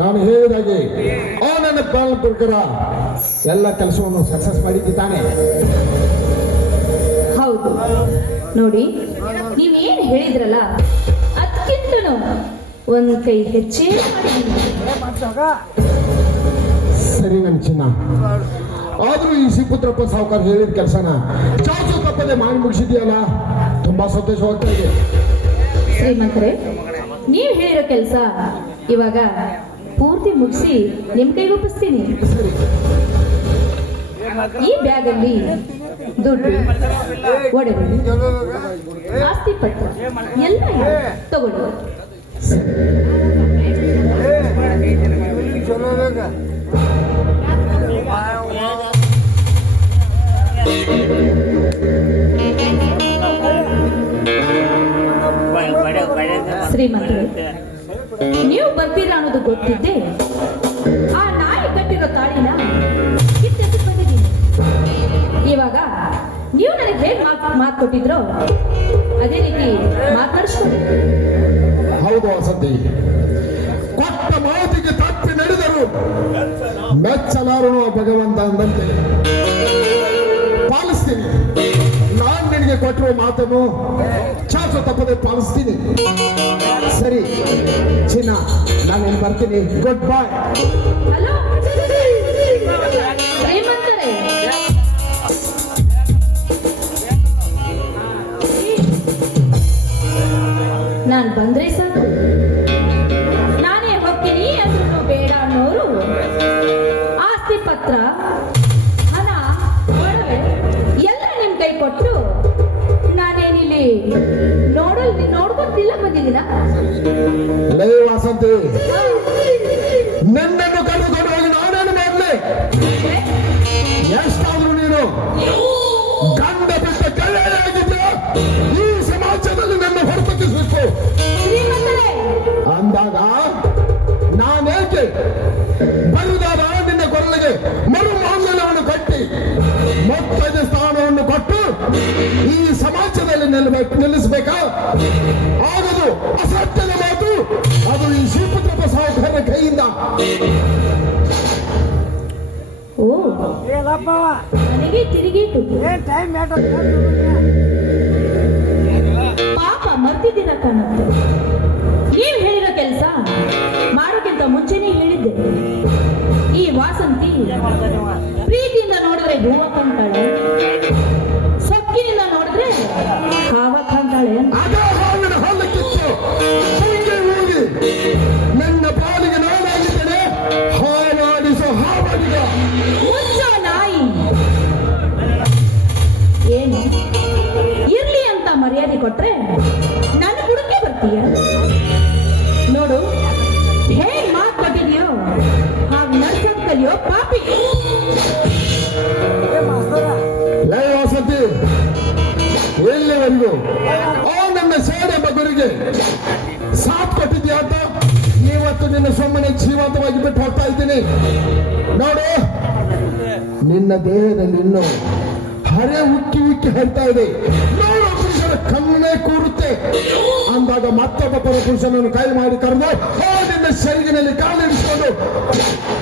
ನಾನು ಹೇಳಿದಾಗೆ ಆ ನನ್ನ ಕಾಲ ಪ್ರಕಾರ ಎಲ್ಲ ಕೆಲಸವನ್ನು ಸಕ್ಸಸ್ ಮಾಡಿದ್ದಾನೆ. ಹೌದು. ನೋಡಿ ನೀವೇನು ಹೇಳಿದ್ರಲ್ಲ ಅದಕ್ಕಿಂತನೂ ಒಂದು ಕೈ ಹೆಚ್ಚೇ. ಸರಿ ನನ್ನ ಚಿನ್ನ. ಆದ್ರೂ ಈ ಸಿಪುತ್ರಪ್ಪ ಸಾವುಕಾರ ಹೇಳಿದ ಕೆಲಸನ ಚಾಚು ತಪ್ಪದೆ ಮಾಡಿ ಮುಗಿಸಿದ್ಯಲ್ಲ? ತುಂಬಾ ಸಂತೋಷವಾಗ್ತಾ ಇದೆ. ಶ್ರೀಮಂತರೇ ನೀವು ಹೇಳಿರೋ ಕೆಲಸ ಇವಾಗ ಪೂರ್ತಿ ಮುಗಿಸಿ ನಿಮ್ಮ ಕೈಗೆ ಒಪ್ಪಿಸ್ತೀನಿ. ಸರಿ. ಈ ಬ್ಯಾಗಲ್ಲಿ ದುಡ್ಡು ಒಡವೆ ಆಸ್ತಿ ಪತ್ರ ಎಲ್ಲ ತಗೊಂಡು ಶ್ರೀಮಂತರು ನೀವು ಬರ್ತೀರಾ ಅನ್ನೋದು ಗೊತ್ತಿದ್ದೆ ಆ ನಾಯಿ ಕಟ್ಟಿರೋ ತಾಳಿನ ಇವಾಗ ನೀವು ನನಗೆ ಹೇಗೆ ಮಾತು ಮಾತು ಕೊಟ್ಟಿದ್ರೋ ಅದೇ ರೀತಿ ಮಾತಾಡಿಸ್ಕೊಂಡು ಹೌದು ವಸತಿ. ಕೊಟ್ಟ ಮಾತಿಗೆ ತಪ್ಪಿ ನಡೆದರು. ಮೆಚ್ಚಲಾರನು ಆ ಭಗವಂತ ಅಂದಂತೆ. ಪಾಲಿಸ್ತೀನಿ. ನಾನು ನಿನಗೆ ಕೊಟ್ಟಿರುವ ಮಾತನ್ನು ಚಾಚು ತಪ್ಪದೆ ಪಾಲಿಸ್ತೀನಿ. ಸರಿ ಚಿನ್ನ ನಾನು ಬರ್ತೀನಿ? ಗುಡ್ ಬಾಯ್ ಹಲೋ ನಿಮ್ ಕೈ ಕೊಟ್ಟು ನಾನೇನಿಲ್ಲಿ ನೋಡಲ್ ನೋಡ್ಕೊಂತಿಲ್ಲ ಬಂದಿದ್ದೀನ? ಲೇ ವಾಸಂತಿ ನನ್ನನ್ನು ಕರೆದುಕೊಂಡು ಹೋಗಿ ನೋಡೋಣ ಮಾಡಲಿ? ಎಷ್ಟಾದ್ರು ನೀನು ಗಂಡ ಬಿಟ್ಟ ಕೆಳೆಯಾಗಿದ್ಯಾ ಈ ಸಮಾಜದಲ್ಲಿ ನನ್ನ ಹೊರತುಕಿಸಬೇಕು ಅಂದಾಗ ನಾನೇಕೆ ನಿಲ್ಲಿಸಬೇಕಾ? ಆಗದು ಅಸತ್ಯದ ಮಾತು. ಅದು ಈ ಶ್ರೀಪುತ್ರಪ್ಪ ಸಾಹುಕಾರ ಕೈಯಿಂದ. ಓ. ನನಗೆ ತಿರುಗಿ ಪಾಪ ಮರ್ತಿದ್ದೀರ ಕಾಣುತ್ತೆ ನೀವು ಹೇಳಿರೋ ಕೆಲಸ ಮಾಡೋಕ್ಕಿಂತ ಮುಂಚೆನೇ ಹೇಳಿದ್ದೆ. ಈ ವಾಸಂತಿ ಪ್ರೀತಿಯಿಂದ ನೋಡಿದ್ರೆ ಗೋವಾ ಕಾಣ್ತಾಳೆ ಬರ್ತೀಯ ನೋಡು, ಹೇಗ್ ಮಾತು ಕೊಟ್ಟಿದ್ಯೋ ಹಾಗೆ ನಡ್ಸೋದ್ ಕಲಿಯೋ ಪಾಪಿ ವಸತಿ, ಎಲ್ಲಿವರೆಗೂ? ನನ್ನ ಸೇಡೆ ಮಗುರಿಗೆ ಸಾಥ್ ಕೊಟ್ಟಿದ್ಯಾ ಅಂತ? ಇವತ್ತು ನಿನ್ನ ಸುಮ್ಮನೆ ಜೀವಂತವಾಗಿ ಬಿಟ್ಟು ಹೋಗ್ತಾ ಇದ್ದೀನಿ. ನೋಡು, ನಿನ್ನ ದೇಹದಲ್ಲಿ ಇನ್ನು ಹರೆ ಉಕ್ಕಿ ಉಕ್ಕಿ ಹೇಳ್ತಾ ಇದೆ. ಪುರುಷರ ಕಣ್ಣೇ ಕೂರುತ್ತೆ. ಅಂದಾಗ ಮತ್ತೊಬ್ಬ ಪರ ಪುರುಷನನ್ನು ಕೈ ಮಾಡಿ ಕರೆದು ನಿನ್ನ ಸೆರಗಿನಲ್ಲಿ ಕಾಲಿರಿಸಿಕೊಂಡು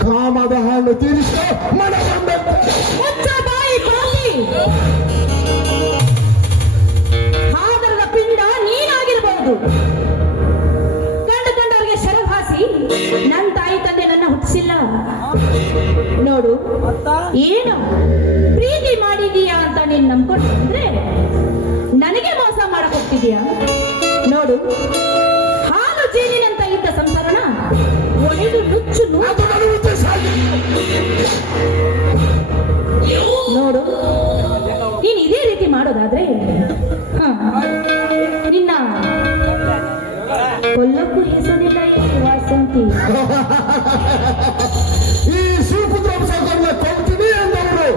ಕಾಮದ ಹಾಲು ತೀರಿಸಿಕೊ ಮನ ಹಾದರದ ಪಿಂಡ ನೀನಾಗಿರ್ಬಹುದು ಕಂಡ ಕಂಡವರಿಗೆ ಶರಭಾಸಿ ನನ್ನ ತಾಯಿ ತಂದೆ ನನ್ನ ಹುಟ್ಟಿಸಿಲ್ಲ. ನೋಡು ಏನು? ನೋಡು. ನೀನ್ ಇದೇ ರೀತಿ ಮಾಡೋದಾದ್ರೆ ನಿನ್ನ ಕೊಲ್ಲಕ್ಕೂ ಹೆಸರಿಲ್ಲ ಈ ವಾಸಂತಿ ಈ ಶಿವಪುತ್ರ ಕೊಂತೀನಿ ಎಂದವರು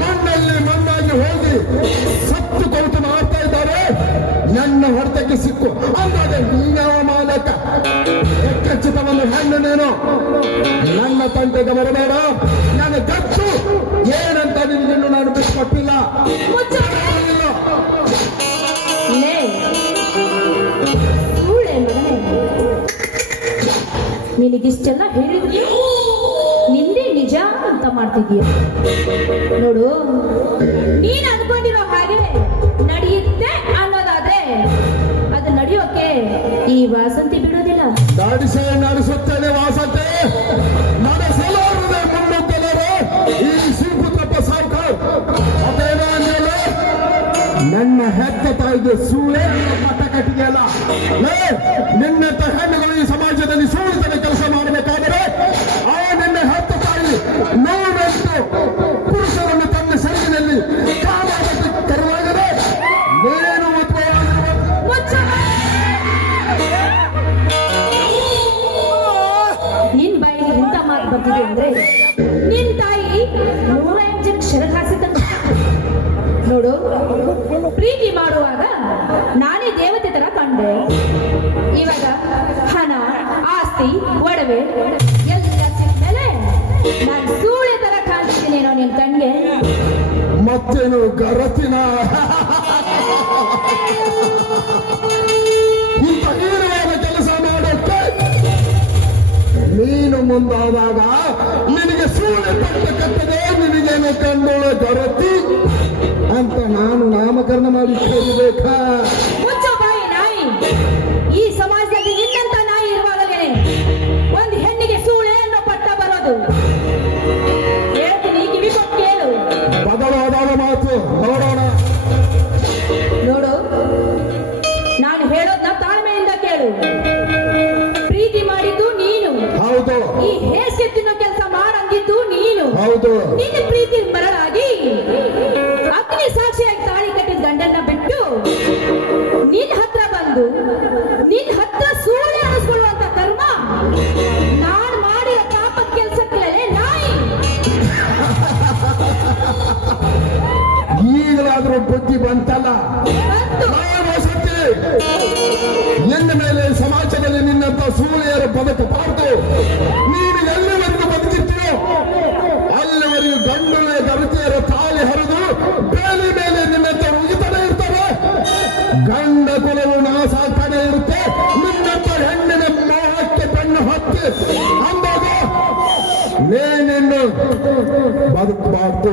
ಮಣ್ಣಲ್ಲಿ ಮಣ್ಣಾಗಿ ಹೋಗಿ ಸತ್ತು ಕೊರತು ಮಾಡ್ತಾ ಇದ್ದಾರೆ. ನನ್ನ ಹೊಡೆತಕ್ಕೆ ಸಿಕ್ಕು. ಅಂದಾಗೆ ನೀನವ ಮಾಲಕ. ಖಚಿತವನ್ನು ಹೆಣ್ಣು ನೀನು. ನನ್ನ ತಂಟೆಗೆ ಬರಬೇಡ. ನಾನು ಗತ್ತು. ಏನಂತ ನಿನ್ಗಿನ್ನು ನಾನು ಬಿಟ್ಕೊಟ್ಟಿಲ್ಲ ನಿನಗಿಷ್ಟೆಲ್ಲ ಹೇಳಿದ್ರು ನಿಂದೇ ನಿಜ ಅಂತ ಮಾಡ್ತಿದೀಯ ನೋಡು, ನೀನ್ ಅನ್ಕೊಂಡಿರೋ ನನ್ನ ಹೆತ್ತ ತಾಯಿಗೆ ಸೂಳೆ ಪಟ್ಟ ಕಟ್ಟಿದೆಯಲ್ಲ ನಿನ್ನ ಈ ಸಮಾಜದಲ್ಲಿ ಸೂಳಿತನ ಕೆಲಸ ಮಾಡಬೇಕಾದರೆ ಆ ನನ್ನ ಹೆತ್ತ ತಾಯಿ ನೋವೆಂಟು ಪುರುಷರನ್ನು ತನ್ನ ಸರಿಗಿನಲ್ಲಿ ಕಾಮಾಡಕ್ಕೆ ತರುವಾಗಲೇ ನೀನು ನಿನ್ ಬಾಯಿಗೆ ಇಂಥ ಮಾತು ಅಂದ್ರೆ, ನಿನ್ ತಾಯಿ ನೂರ ಹಾಸಿದ್ದಂಗ ನೋಡು. ಪ್ರೀತಿ ಮಾಡುವಾಗ ನಾನೇ ದೇವತೆ ತರ ಕಂಡೆ. ಇವಾಗ ಹಣ, ಆಸ್ತಿ, ಒಡವೆ, ಎಲ್ಲ ಸಿಕ್ಮೇಲೆ ನಾನು ಸೂಳೆ ತರ ಕಾಣಿಸ್ತೀನೇನೋ ನಿನ್ ಕಣ್ಗೆ. ಮತ್ತೇನು ಗರತಿನ? ಇಂಥ ಹೀನವಾದ ಕೆಲಸ ಮಾಡೋಕ್ಕೆ ನೀನು ಮುಂದಾದಾಗ ನಿನಗೆ ಸೂಳೆ ಪಟ್ಟ ಕಟ್ಟದೆ ನಿನಗೇನು ಕಂಡೋಳ ಗರತಿ? ಅಂತ ನಾನು ನಾಮಕರಣ ಮಾಡಿ ಕರಿಬೇಕಾ ಈಗಲಾದ್ರೂ ಬುದ್ಧಿ ಬಂತಲ್ಲ? ವಸತಿ ನಿನ್ನ ಮೇಲೆ ಸಮಾಜದಲ್ಲಿ ನಿನ್ನಂತ ಸೂಳೆಯರು ಬದುಕಬಾರದು. ನೀನು ಎಲ್ಲಿವರೆಗೂ ಬದುಕಿರ್ತೀಯೋ ಅಲ್ಲಿವರೆಗೂ ಗಂಡುಳೆ ಗರತಿಯರ ತಾಳಿ ಹರಿದು ಬೇಲಿ ಮೇಲೆ ನಿನ್ನಂತ ಉಗಿತಾನೆ ಇರ್ತವೆ. ಗಂಡ ಕುಲವು ನಾಶ ಆಗ್ತಾನೆ ಇರುತ್ತೆ. ನಿನ್ನಂತ ಹೆಣ್ಣಿನ ಮೋಹಕ್ಕೆ ಕಣ್ಣು ಹತ್ತಿ ಅಂದಾಗ ನೀನಿನ್ನು ಬದುಕಬಾರ್ದು.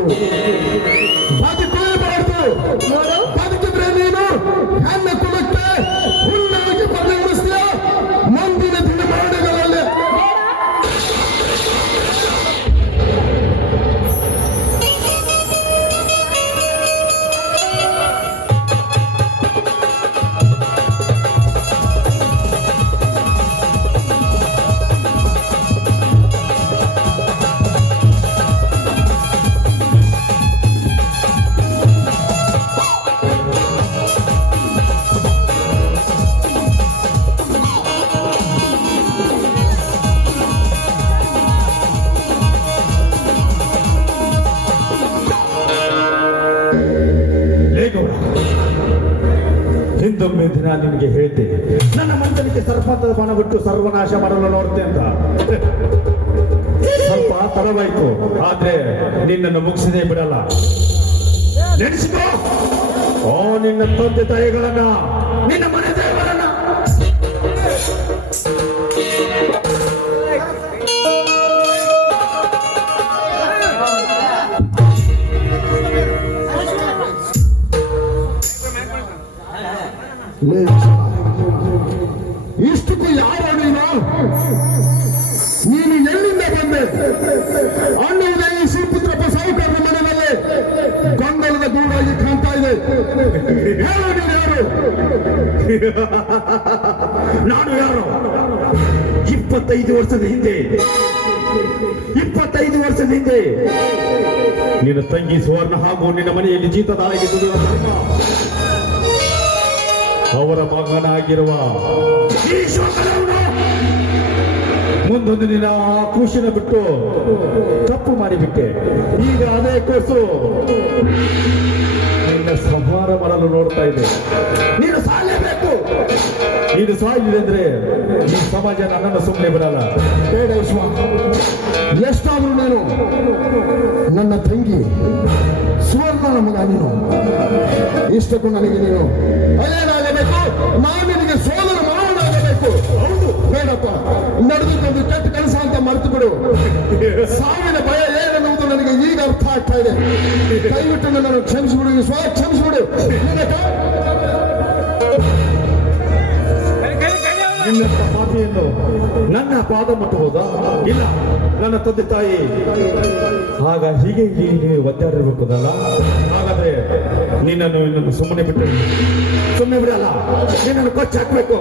ಹಿಂದೊಮ್ಮೆ ದಿನ ನಿನಗೆ ಹೇಳ್ತೇನೆ. ನನ್ನ ಮಂಚನಿಗೆ ಸರ್ಪದ ಬಣ ಬಿಟ್ಟು ಸರ್ವನಾಶ ಮಾಡಲು ನೋಡ್ತೆ ಅಂತ. ಸ್ವಲ್ಪ ತಡವಾಯ್ತು, ಆದ್ರೆ ನಿನ್ನನ್ನು ಮುಗಿಸದೇ ಬಿಡಲ್ಲ. ನೆನೆಸಿಕೋ ಓ, ನಿನ್ನ ತಂದೆ ತಾಯಿಗಳನ್ನ. ನಿನ್ನ ಮನೆ ಇಷ್ಟಕ್ಕೂ ಯಾರು ನೀನು ನೀನು ಎಲ್ಲಿಂದ ಬಂದೆ? ಅನ್ನುವುದೇ ಈ ಶ್ರೀಪುತ್ರಪ್ಪ ಸಾಹುಕಾರ ಮನೆಯಲ್ಲಿ ಗೊಂದಲದ ದೂರಾಗಿ ಕಾಣ್ತಾ ಇದೆ. ಹೇಳು ನೀನು ಯಾರು? ನಾನು ಯಾರು? ಇಪ್ಪತ್ತೈದು ವರ್ಷದ ಹಿಂದೆ, ಇಪ್ಪತ್ತೈದು ವರ್ಷದ ಹಿಂದೆ ನಿನ್ನ ತಂಗಿ ಸುವರ್ಣ ಹಾಗೂ ನಿನ್ನ ಮನೆಯಲ್ಲಿ ಜೀತದಾಗಿ ದುಡಿಯುವ ಧರ್ಮ ಅವರ ಮಗನಾಗಿರುವ ಮುಂದೊಂದು ದಿನ ಆ ಬಿಟ್ಟು ತಪ್ಪು ಮಾಡಿಬಿಟ್ಟೆ. ಈಗ ಅದೇ ಕೋಸು ನಿನ್ನ ಸಂಹಾರ ಮಾಡಲು ನೋಡ್ತಾ ಇದೆ. ನೀನು ಸಾಯಲೇಬೇಕು. ನೀನು ಸಾಯಿಲಿದೆ ಅಂದ್ರೆ ಈ ಸಮಾಜ ನನ್ನನ್ನು ಸುಮ್ಮನೆ ಬಿಡಲ್ಲ. ಬೇಡ ವಿಶ್ವ. ಎಷ್ಟಾದ್ರೂ ನಾನು ನನ್ನ ತಂಗಿ ಸುವರ್ಣ ಮಗ ನೀನು. ಇಷ್ಟಕ್ಕೂ ನನಗೆ ನೀನು ನಾನು ನಿನಗೆ ಸೋದರ ಮಾವನಾಗಬೇಕು ಹೌದು. ಬೇಡಪ್ಪ. ನಡೆದುಕೊಂಡು ಕೆಟ್ಟ ಕೆಲಸ ಅಂತ ಮರೆತು ಬಿಡು. ಸಾವಿನ ಭಯ ಏನನ್ನುವುದು ನನಗೆ ಈಗ ಅರ್ಥ ಆಗ್ತಾ ಇದೆ. ದಯವಿಟ್ಟು ನನ್ನನ್ನು ಕ್ಷಮಿಸಿಬಿಡು. ಸ್ವ ಕ್ಷಮಿಸಿಬಿಡು. ನಿನ್ನ ಪಾದ ಮುಟ್ಟಬಹುದಾ ಇಲ್ಲ. ನನ್ನ ತಂದೆ ತಾಯಿ. ಆಗ ಹೀಗೆ ಹೀಗೆ ಒದ್ದಾಡಿರ್ಬೇಕದಲ್ಲ? ಹಾಗಾದ್ರೆ ನಿನ್ನನ್ನು ಇನ್ನೊಂದು ಸುಮ್ಮನೆ ಬಿಟ್ಟು ಸುಮ್ಮನೆ ಬಿಡಲ್ಲ. ನಿನ್ನನ್ನು ಕೊಚ್ಚಿ ಹಾಕ್ಬೇಕು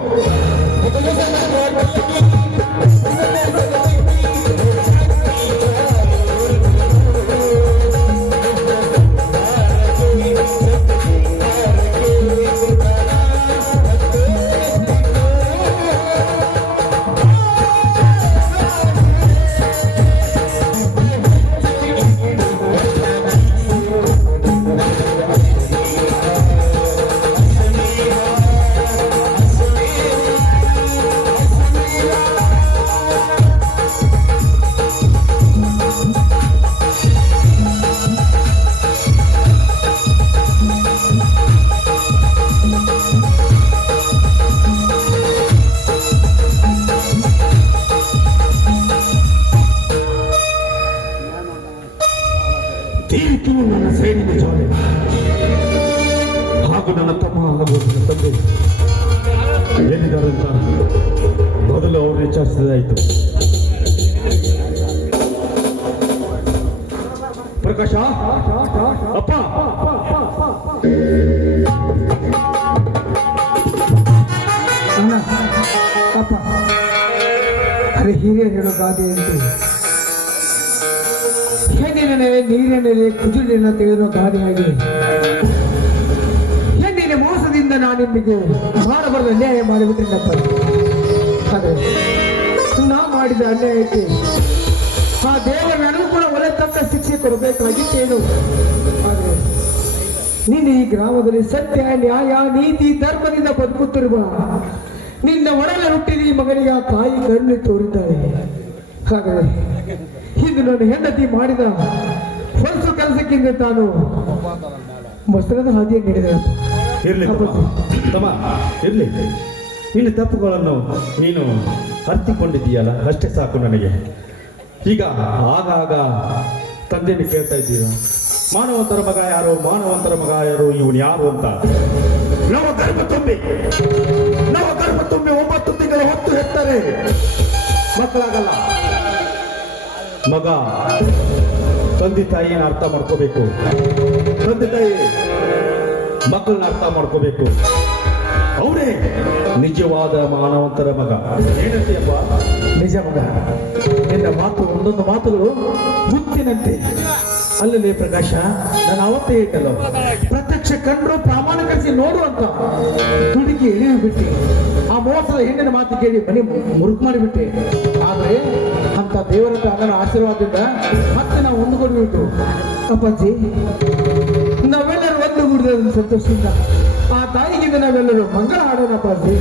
ನನ್ನ ತಮ್ಮ ನನ್ನ ತಂದೆ ಏನಿದಾರಂತ ಮೊದಲು ಅವ್ರು ವಿಚಾರಿಸಿದಾಯಿತು ಪ್ರಕಾಶ ಅಪ್ಪ ಅರೆ ಹಿರಿಯರು ಹೇಳೋ ಗಾದೆಯಂತೆ ಹೆಣ್ಣಿನ ನೆಲೆ ನೀರಿನ ನೆಲೆ ಕುದುರಿನ ನಾನು ನಿಮಗೆ ಮಾಡಬಾರದು ಅನ್ಯಾಯ ಮಾಡಿಬಿಟ್ಟಿದ್ದಪ್ಪ ಆದರೆ ನಾ ಮಾಡಿದ ಅನ್ಯಾಯಕ್ಕೆ ಆ ದೇವರು ನನಗೂ ಕೂಡ ಒಲೆ ತಕ್ಕ ಶಿಕ್ಷೆ ಕೊಡಬೇಕಾಗಿತ್ತೇನು ಆದರೆ ನೀನು ಈ ಗ್ರಾಮದಲ್ಲಿ ಸತ್ಯ, ನ್ಯಾಯ, ನೀತಿ, ಧರ್ಮದಿಂದ ಬದುಕುತ್ತಿರುವ ನಿನ್ನ ಒಡಲೆ ಹುಟ್ಟಿದ ಮಗನಿಗೆ ಆ ತಾಯಿ ಕಣ್ಣು ತೋರಿದ್ದಾಳೆ. ಹಾಗಾದ್ರೆ ಇಂದು ನನ್ನ ಹೆಂಡತಿ ಮಾಡಿದ ಹೊಲಸು ಕೆಲಸಕ್ಕಿಂತ ತಾನು ಮೊಸರದ ಹಾದಿಯನ್ನು ಹಿಡಿದ ಇರ್ಲಿ ತಮ್ಮ ಇರಲಿ. ಇಲ್ಲಿ ನಿನ್ನ ತಪ್ಪುಗಳನ್ನು ನೀನು ಹತ್ತಿಕೊಂಡಿದ್ದೀಯಲ್ಲ ಅಷ್ಟೇ ಸಾಕು ನನಗೆ. ಈಗ ಆಗಾಗ ತಂದೆಯನ್ನು ಕೇಳ್ತಾ ಇದ್ದೀರ? ಮಾನವಂತರ ಮಗ ಯಾರು? ಮಾನವಂತರ ಮಗ ಯಾರು? ಇವನು ಯಾರು ಅಂತ? ನವ ಗರ್ಭ ತುಂಬಿ ನವ ಗರ್ಭ ತುಂಬಿ ಒಂಬತ್ತು ತಿಂಗಳ ಹೊತ್ತು ಹೆತ್ತಾರೆ. ಮಕ್ಕಳಾಗಲ್ಲ. ಮಗ ತಂದೆ ತಾಯಿನ ಅರ್ಥ ಮಾಡ್ಕೋಬೇಕು. ತಂದೆ ತಾಯಿ ಮಕ್ಕಳನ್ನ ಅರ್ಥ ಮಾಡ್ಕೋಬೇಕು. ಅವರೇ ನಿಜವಾದ ಮಾನವಂತರ ಮಗ. ಏನಂತೆಯಪ್ಪ ನಿಜ ಮಗ. ನಿನ್ನ ಮಾತು, ಒಂದೊಂದು ಮಾತುಗಳು ಮುತ್ತಿನಂತೆ. ಅಲ್ಲಲ್ಲಿ ಪ್ರಕಾಶ, ನಾನು ಅವತ್ತೇ ಹೇಳ್ತಲ್ಲ ಪ್ರತ್ಯಕ್ಷ ಕಂಡ್ರು ಪ್ರಾಮಾಣಿಕರಿಸಿ ನೋಡು ಅಂತ ತುಡುಕಿ ಇಳಿವು ಬಿಟ್ಟು. ಆ ಮೋಸದ ಹೆಣ್ಣಿನ ಮಾತು ಕೇಳಿ ಮನೆ ಮುರುಕು ಮಾಡಿಬಿಟ್ಟೆ. ಆದ್ರೆ ಅಂತ ದೇವರ ಅದರ ಆಶೀರ್ವಾದದಿಂದ ಮತ್ತೆ ನಾವು ಒಂದುಗೊಂಡ್ಬಿಟ್ಟು ಅಪ್ಪಾಜಿ ಗುಡಿದ ಸಂತೋಷದಿಂದ ಆ ತಾಯಿಗಿಂತ ನಾವೆಲ್ಲರೂ ಮಂಗಳ ಹಾಡೋಣ ಬೆಳಗುವೆ